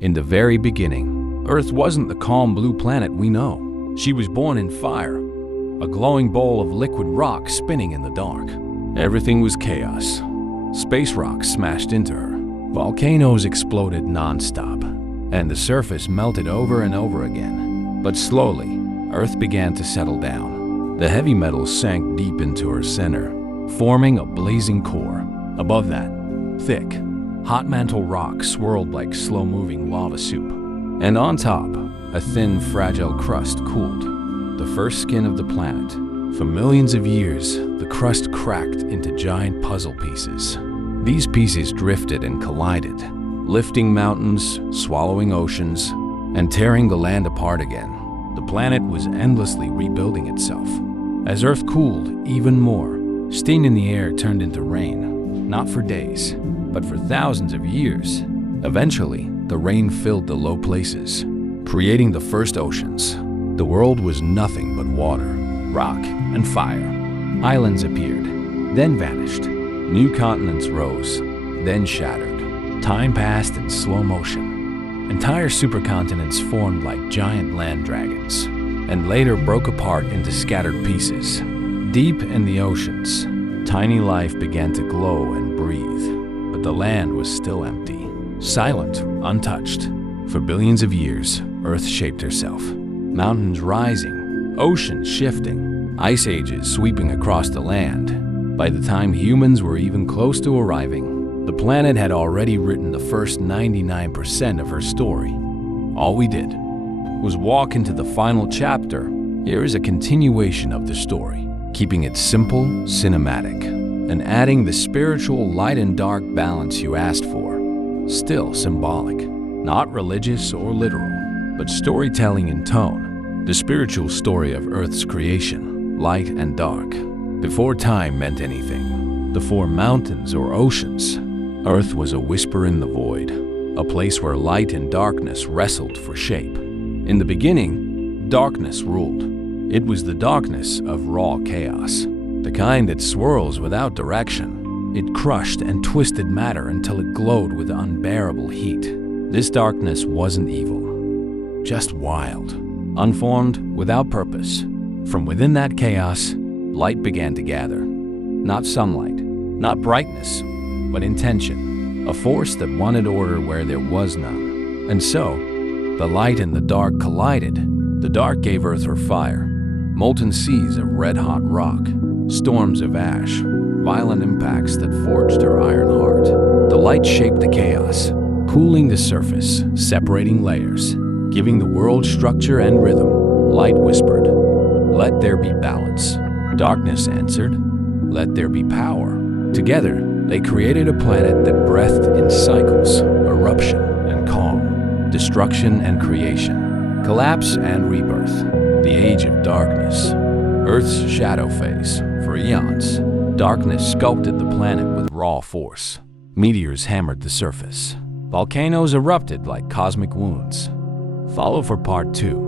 In the very beginning, Earth wasn't the calm blue planet we know. She was born in fire, a glowing bowl of liquid rock spinning in the dark. Everything was chaos. Space rocks smashed into her. Volcanoes exploded non-stop, and the surface melted over and over again. But slowly, Earth began to settle down. The heavy metals sank deep into her center, forming a blazing core. Above that, thick, hot mantle rock swirled like slow-moving lava soup. And on top, a thin, fragile crust cooled, the first skin of the planet. For millions of years, the crust cracked into giant puzzle pieces. These pieces drifted and collided, lifting mountains, swallowing oceans, and tearing the land apart again. The planet was endlessly rebuilding itself. As Earth cooled even more, steam in the air turned into rain, not for days, but for thousands of years. Eventually, the rain filled the low places, creating the first oceans. The world was nothing but water, rock, and fire. Islands appeared, then vanished. New continents rose, then shattered. Time passed in slow motion. Entire supercontinents formed like giant land dragons, and later broke apart into scattered pieces. Deep in the oceans, tiny life began to glow and breathe, but the land was still empty, silent, untouched. For billions of years, Earth shaped herself. Mountains rising, oceans shifting, ice ages sweeping across the land. By the time humans were even close to arriving, the planet had already written the first 99% of her story. All we did was walk into the final chapter. Here is a continuation of the story, keeping it simple, cinematic, and adding the spiritual light and dark balance you asked for. Still symbolic, not religious or literal, but storytelling in tone. The spiritual story of Earth's creation, light and dark. Before time meant anything, before mountains or oceans, Earth was a whisper in the void, a place where light and darkness wrestled for shape. In the beginning, darkness ruled. It was the darkness of raw chaos, the kind that swirls without direction. It crushed and twisted matter until it glowed with unbearable heat. This darkness wasn't evil, just wild, unformed, without purpose. From within that chaos, light began to gather. Not sunlight, not brightness, but intention, a force that wanted order where there was none. And so, the light and the dark collided. The dark gave Earth her fire, molten seas of red-hot rock, storms of ash, violent impacts that forged her iron heart. The light shaped the chaos, cooling the surface, separating layers, giving the world structure and rhythm. Light whispered, "Let there be balance." Darkness answered, "Let there be power." Together, they created a planet that breathed in cycles, eruption and calm, destruction and creation, collapse and rebirth. The age of darkness, Earth's shadow phase. For eons, darkness sculpted the planet with raw force. Meteors hammered the surface. Volcanoes erupted like cosmic wounds. Follow for part 2.